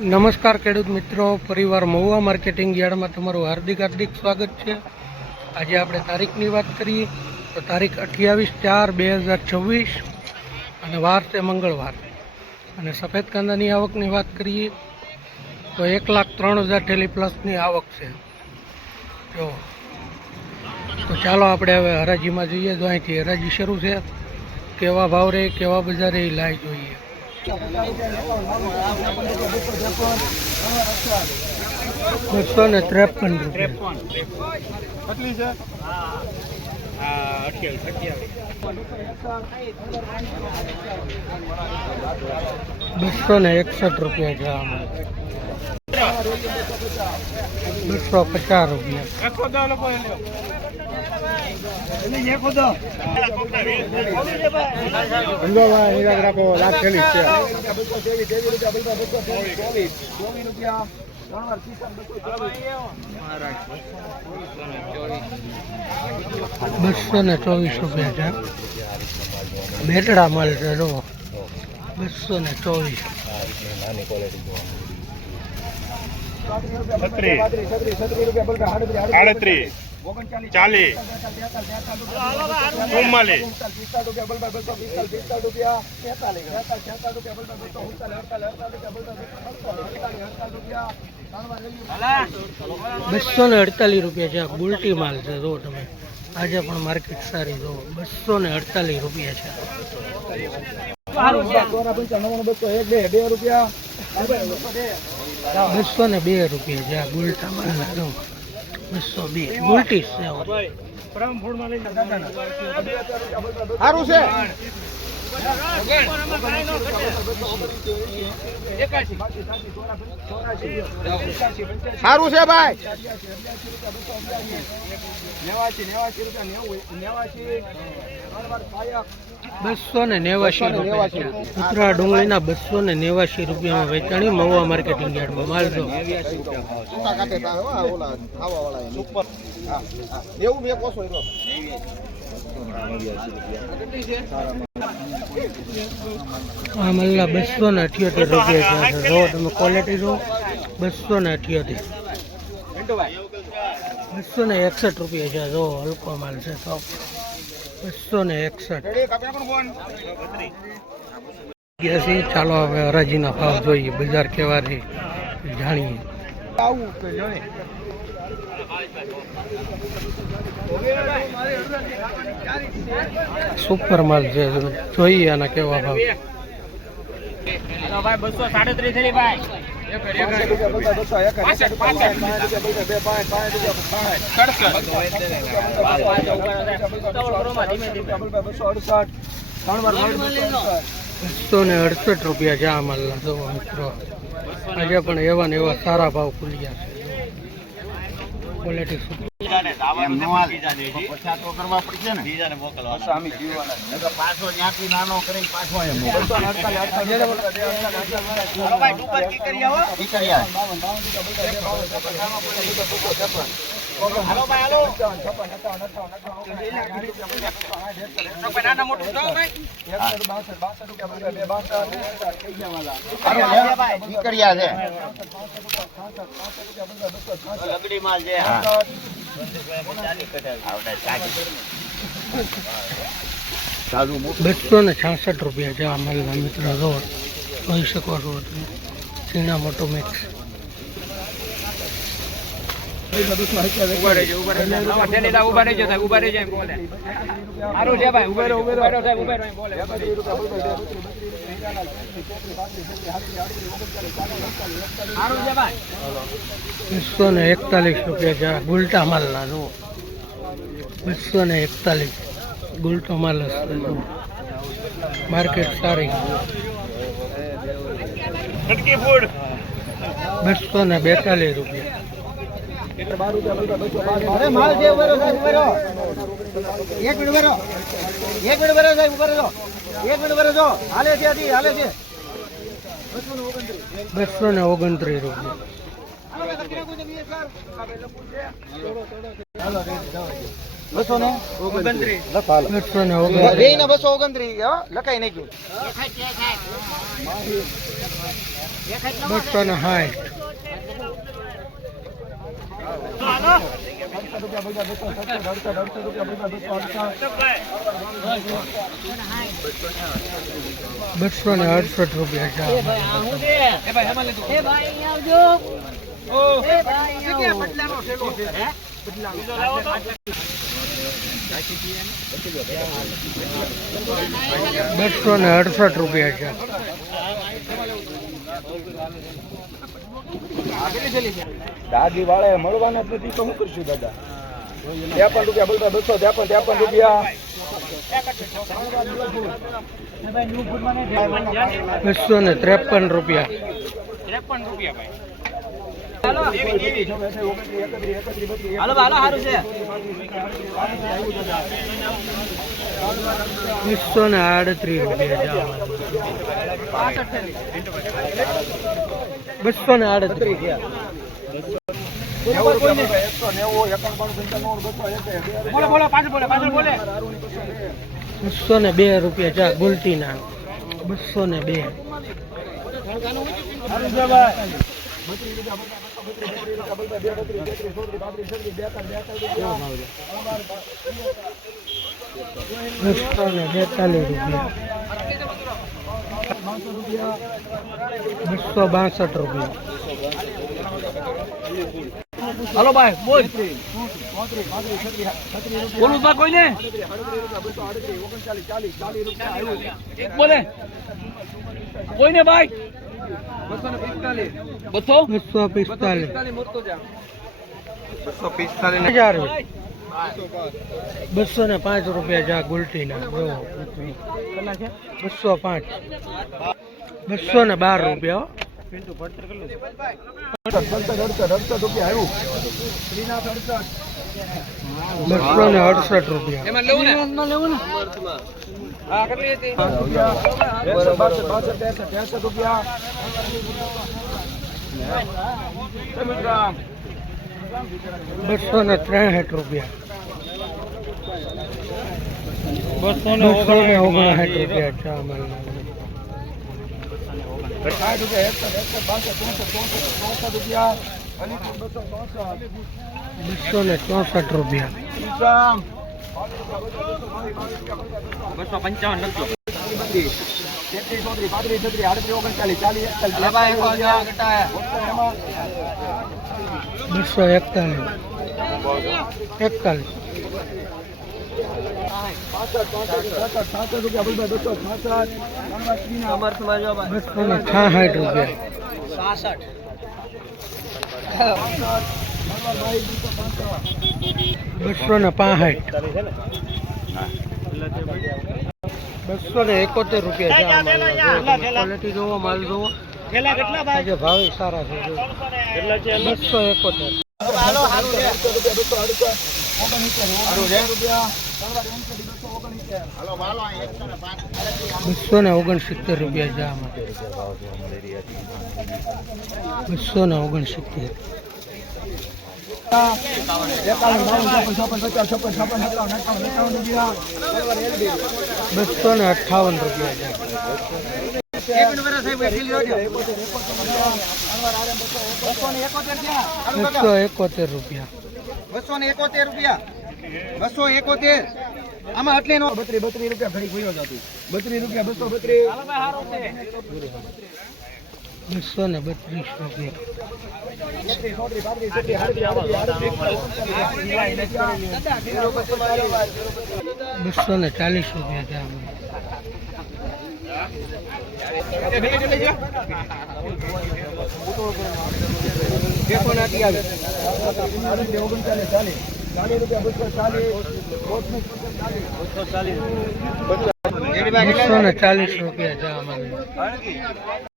નમસ્કાર ખેડૂત મિત્રો, પરિવાર મહુવા માર્કેટિંગ યાર્ડમાં તમારું હાર્દિક સ્વાગત છે। આજે આપણે તારીખની વાત કરીએ તો તારીખ 28/4/2026 અને વાર છે મંગળવાર। અને સફેદ કાંદાની આવકની વાત કરીએ તો 1,03,000 થેલી પ્લસની આવક છે। જો તો ચાલો આપણે હવે હરાજીમાં જઈએ। તો અહીંથી હરાજી શરૂ છે। કેવા ભાવ રહે, કેવા બજાર રહે, લાઈ જોઈએ। 253 રૂપિયા। 261 રૂપિયા છે આમાં। 250 રૂપિયા। ₹224 છે। બેટડા માલ છે જો 224। 248 રૂપિયા છે। બુલટી માલ છે જો તમે, આજે પણ માર્કેટ સારી જો 248 રૂપિયા છે। 202 રૂપિયા છે આ બુલટા માલ જો 202 બુલટી છે। સારું છે। સારું છે ભાઈ। 289 ઉતરા ડુંગળીના 289 રૂપિયામાં વેચાણી મહુવા માર્કેટિંગ યાર્ડમાં માલ જો। આ મલ્લા 278 રૂપિયા છે જો તમે ક્વોલિટી જો 278। 261 રૂપિયા છે જો હલકો માલ છે તો 261। ચાલો હવે હરાજીના ભાવ જોઈએ, બજાર કેવા રહે જાણીએ। સુપર માલ છે જોઈએ આના કેવા ભાવ। 237 થેલી ભાઈ। 268 રૂપિયા છે આ માલના જો મિત્રો। આજે પણ એવા ને એવા સારા ભાવ ખુલ્યા છે। ક્વોલિટી લગડી માલ છે। 266 રૂપિયા છે આ માલના મિત્ર જો જોઈ શકો છો તમે। ચીણા મોટો મિક્સ ₹241 રૂપિયા છે ગુલટા માલના જો। 241 ગુલટો માલ હશે જો, માર્કેટ સારી। 242 રૂપિયા। ₹229 રૂપિયા। 229 લખાઈ નાખ્યું 268 રૂપિયા છે દાદી વાળા મળવાના જ નથી તો શું કરશું દાદા 53 રૂપિયા બોલતા 253 રૂપિયા 253 રૂપિયા 238 રૂપિયા 238 202 રૂપિયા ચા ગુલટીના 202 262 રૂપિયા હાલો ભાઈ બોલ બોલું બા કોઈને એક બોલે કોઈને ભાઈ 245 205 રૂપિયા જા ગુલટીના 205 212 રૂપિયા 268 રૂપિયા એમાં લેવું ને હા કેટલી હતી 62 રૂપિયા 263 રૂપિયા 259 રૂપિયા ચા મળે 264 રૂપિયા 241 271 રૂપિયા ક્વોલિટી જોવો માલ જોવો આજે ભાવ સારા છે 271 269 રૂપિયા જામાં 269 258 રૂપિયા 271 રૂપિયા 271 રૂપિયા 271 આમાં એટલે નો 32 રૂપિયા ઘડી ગયો જતું 32 રૂપિયા 232 240 રૂપિયા ₹240 રૂપિયા